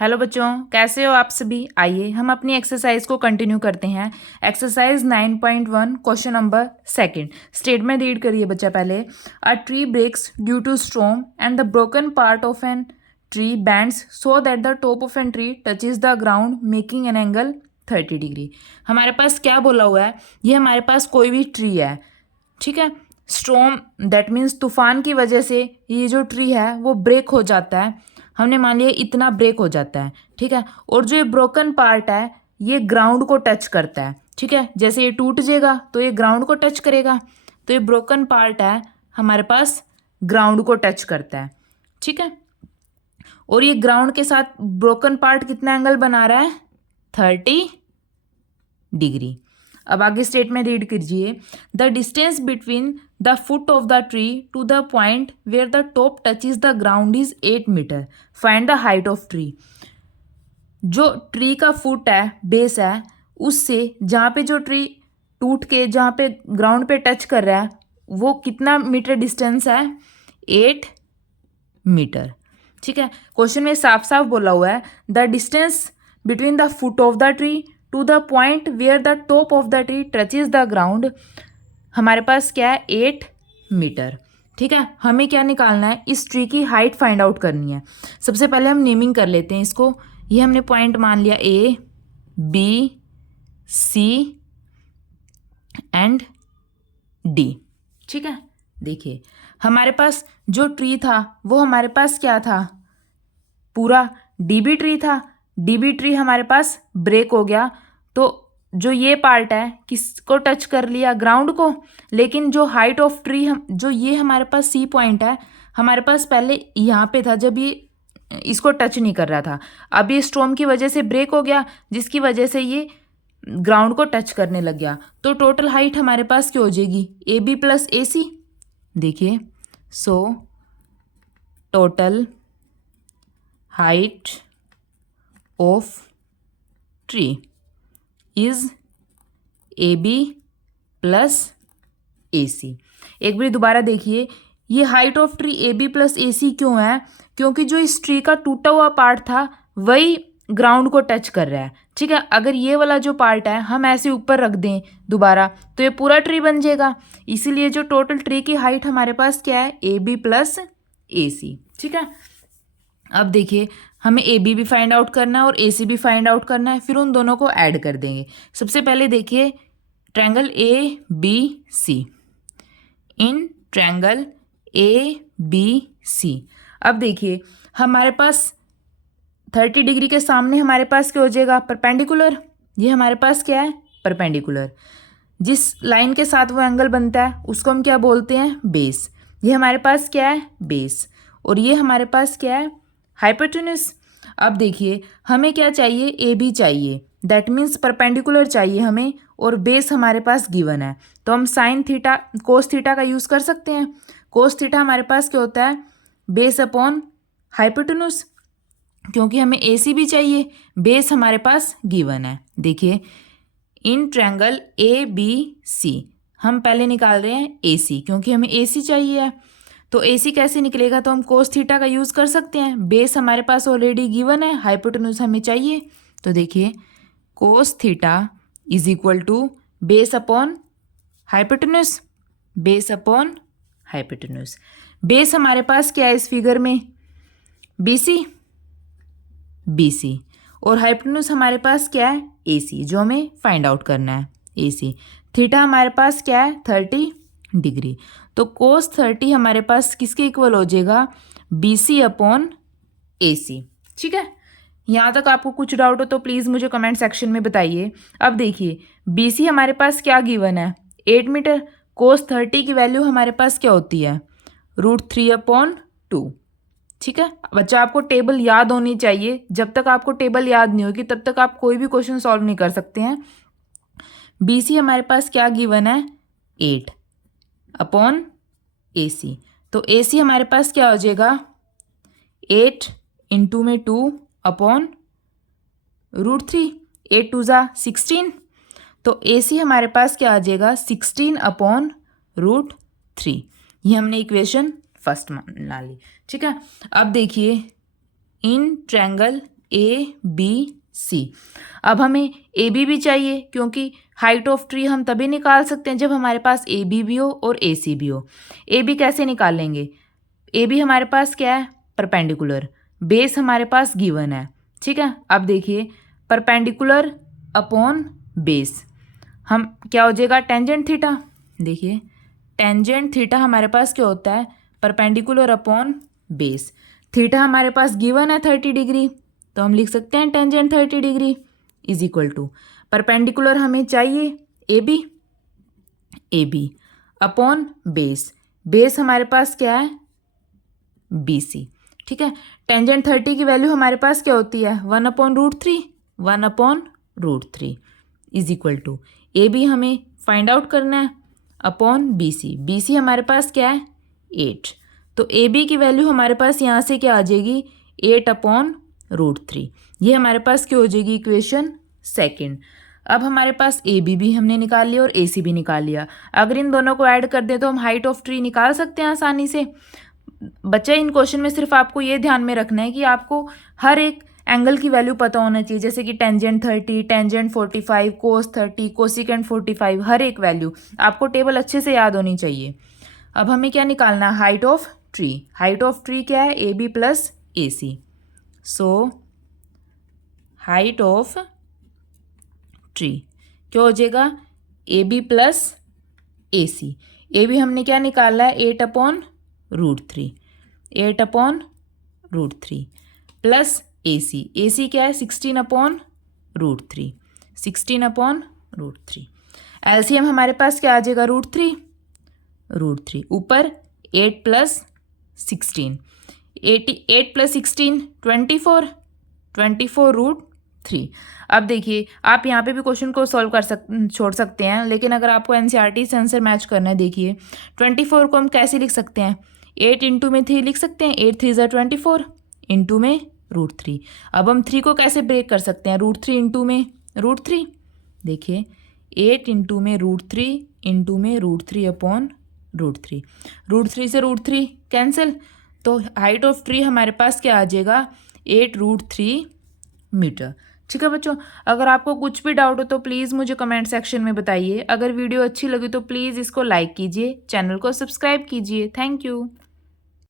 Hello बच्चों, कैसे हो आप सभी। आइए हम अपनी एक्सरसाइज को कंटिन्यू करते हैं। Exercise 9.1 question number second. Statement read करिए बच्चा पहले। A tree breaks due to storm and the broken part of an tree bends so that the top of an tree touches the ground making an angle 30 degree. हमारे पास क्या बोला हुआ है, ये हमारे पास कोई भी ट्री है, ठीक है। स्टॉर्म दैट मीन्स तूफान की वजह से ये जो ट्री है वो ब्रेक हो जाता है। हमने मान लिया इतना ब्रेक हो जाता है, ठीक है। और जो ये ब्रोकन पार्ट है ये ग्राउंड को टच करता है, ठीक है। जैसे ये टूट जाएगा तो ये ग्राउंड को टच करेगा, तो ये ब्रोकन पार्ट है हमारे पास ग्राउंड को टच करता है, ठीक है। और ये ग्राउंड के साथ ब्रोकन पार्ट कितना एंगल बना रहा है, 30 डिग्री। अब आगे स्टेटमेंट रीड कीजिए। The distance between the foot of the tree to the point where the top touches the ground is 8 metre. Find the height of tree. जो ट्री का foot है, बेस है, उससे जहाँ पे जो ट्री टूट के जहाँ पे ग्राउंड पे टच कर रहा है वो कितना मीटर डिस्टेंस है, 8 मीटर, ठीक है। क्वेश्चन में साफ साफ बोला हुआ है the distance between the foot of the tree to the point where the top of the tree touches the ground. हमारे पास क्या है, 8 मीटर, ठीक है। हमें क्या निकालना है, इस ट्री की हाइट फाइंड आउट करनी है। सबसे पहले हम नेमिंग कर लेते हैं इसको। ये हमने पॉइंट मान लिया ए, बी, सी एंड डी, ठीक है। देखिए हमारे पास जो ट्री था वो हमारे पास क्या था, पूरा डीबी ट्री था। डीबी ट्री हमारे पास ब्रेक हो गया, तो जो ये पार्ट है किसको टच कर लिया, ग्राउंड को। लेकिन जो हाइट ऑफ ट्री जो ये हमारे पास सी पॉइंट है, हमारे पास पहले यहाँ पे था जब ये इसको टच नहीं कर रहा था। अब ये स्टॉर्म की वजह से ब्रेक हो गया, जिसकी वजह से ये ग्राउंड को टच करने लग गया। तो टोटल हाइट हमारे पास क्या हो जाएगी, ए बी प्लस ए सी। देखिए so total height of tree is A B plus A C. एक बार दोबारा देखिए, ये height of tree A B plus A C क्यों है, क्योंकि जो इस ट्री का टूटा हुआ पार्ट था वही ग्राउंड को टच कर रहा है, ठीक है। अगर ये वाला जो पार्ट है हम ऐसे ऊपर रख दें दोबारा तो ये पूरा ट्री बन जाएगा। इसीलिए जो टोटल ट्री की हाइट हमारे पास क्या है, ए बी प्लस ए सी, ठीक है। अब देखिए हमें ए बी भी फाइंड आउट करना है और ए सी भी फाइंड आउट करना है, फिर उन दोनों को ऐड कर देंगे। सबसे पहले देखिए triangle A B C. In triangle A B C अब देखिए हमारे पास 30 डिग्री के सामने हमारे पास क्या हो जाएगा, परपेंडिकुलर। ये हमारे पास क्या है, परपेंडिकुलर। जिस लाइन के साथ वो एंगल बनता है उसको हम क्या बोलते हैं, बेस। ये हमारे पास क्या है, बेस। और ये हमारे पास क्या है, हाइपोटेन्यूज। अब देखिए हमें क्या चाहिए, ए बी चाहिए, दैट मीन्स परपेंडिकुलर चाहिए हमें, और बेस हमारे पास गिवन है। तो हम साइन थीटा कोस थीटा का यूज़ कर सकते हैं। कोस थीटा हमारे पास क्या होता है, बेस अपॉन हाइपोटेन्यूज, क्योंकि हमें ए सी भी चाहिए, बेस हमारे पास गिवन है। देखिए इन ट्रायंगल ए बी सी हम पहले निकाल रहे हैं ए सी, क्योंकि हमें ए सी चाहिए है। तो ए सी कैसे निकलेगा, तो हम कोस थीटा का यूज़ कर सकते हैं। बेस हमारे पास ऑलरेडी गिवन है, हाइपोटेन्यूज हमें चाहिए। तो देखिए cos theta is equal to base upon hypotenuse, base upon hypotenuse. Base हमारे पास क्या है इस फिगर में, बी सी, बी सी, और हाइपोटेन्यूज हमारे पास क्या है, ए सी, जो हमें फाइंड आउट करना है, ए सी। थीटा हमारे पास क्या है, 30 डिग्री। तो कोस 30 हमारे पास किसके इक्वल हो जाएगा, बी सी अपॉन ए सी, ठीक है। यहाँ तक आपको कुछ डाउट हो तो प्लीज़ मुझे कमेंट सेक्शन में बताइए। अब देखिए बी सी हमारे पास क्या गिवन है, 8 मीटर। कोस 30 की वैल्यू हमारे पास क्या होती है, √3/2, ठीक है। बच्चा आपको टेबल याद होनी चाहिए, जब तक आपको टेबल याद नहीं होगी तब तक आप कोई भी क्वेश्चन सॉल्व नहीं कर सकते हैं। बी सी हमारे पास क्या गिवन है, 8/AC। तो ए सी हमारे पास क्या हो जाएगा, 8 इंटू में 2/√3, 8 2 ज़ा 16। तो ए सी हमारे पास क्या आ जाएगा, 16/√3। ये हमने इक्वेशन फर्स्ट मान ली, ठीक है। अब देखिए इन ट्रायंगल ABC। अब हमें AB भी चाहिए, क्योंकि हाइट ऑफ ट्री हम तभी निकाल सकते हैं जब हमारे पास AB भी हो और AC भी हो। AB कैसे निकालेंगे? AB हमारे पास क्या है? परपेंडिकुलर। बेस हमारे पास गिवन है, ठीक है। अब देखिए, परपेंडिकुलर अपॉन बेस, हम क्या हो जाएगा? Tangent theta. देखिए, टेंजेंट थीटा हमारे पास क्या होता है? Perpendicular upon base. थीटा हमारे पास गिवन है 30 डिग्री, तो हम लिख सकते हैं tangent 30 degree is equal to perpendicular हमें चाहिए AB अपॉन बेस। बेस हमारे पास क्या है? BC, ठीक है। टेंजेंट 30 की वैल्यू हमारे पास क्या होती है? 1/√3 इज इक्वल टू AB हमें फाइंड आउट करना है अपॉन BC। BC हमारे पास क्या है? 8। तो AB की वैल्यू हमारे पास यहाँ से क्या आ जाएगी? 8/√3। ये हमारे पास क्या हो जाएगी? Equation second. अब हमारे पास AB भी हमने निकाल लिया और AC भी निकाल लिया। अगर इन दोनों को ऐड कर दें तो हम हाइट ऑफ ट्री निकाल सकते हैं आसानी से। बच्चा, इन क्वेश्चन में सिर्फ आपको ये ध्यान में रखना है कि आपको हर एक एंगल की वैल्यू पता होना चाहिए, जैसे कि टेंजेंट 30, टेंजेंट 45, कोस 30, कोसिकेंट 45, हर एक वैल्यू आपको टेबल अच्छे से याद होनी चाहिए। अब हमें क्या निकालना है? Height of tree. Height of tree क्या है? AB plus AC। So height of tree क्या हो जाएगा? AB plus AC। AB हमने क्या निकाला है? 8/√3 प्लस AC क्या है? 16/√3 एलसीएम हमारे पास क्या आ जाएगा? √3 ऊपर 8 प्लस 16, 8 प्लस 16 24/√3। अब देखिए, आप यहाँ पे भी क्वेश्चन को सॉल्व छोड़ सकते हैं, लेकिन अगर आपको एनसीईआरटी से आंसर मैच करना है, देखिए 24 को हम कैसे लिख सकते हैं? 8 इंटू में 3 लिख सकते हैं, 8 3 = 24 इंटू में √3। अब हम 3 को कैसे ब्रेक कर सकते हैं? √3 इंटू में √3। देखिए, 8 इंटू में √3 इंटू में √3 अपॉन √3। √3 से √3 कैंसिल, तो हाइट ऑफ ट्री हमारे पास क्या आ जाएगा? 8√3 मीटर। ठीक है बच्चों, अगर आपको कुछ भी डाउट हो तो प्लीज़ मुझे कमेंट सेक्शन में बताइए। अगर वीडियो अच्छी लगी तो प्लीज़ इसको लाइक कीजिए, चैनल को सब्सक्राइब कीजिए। Thank you.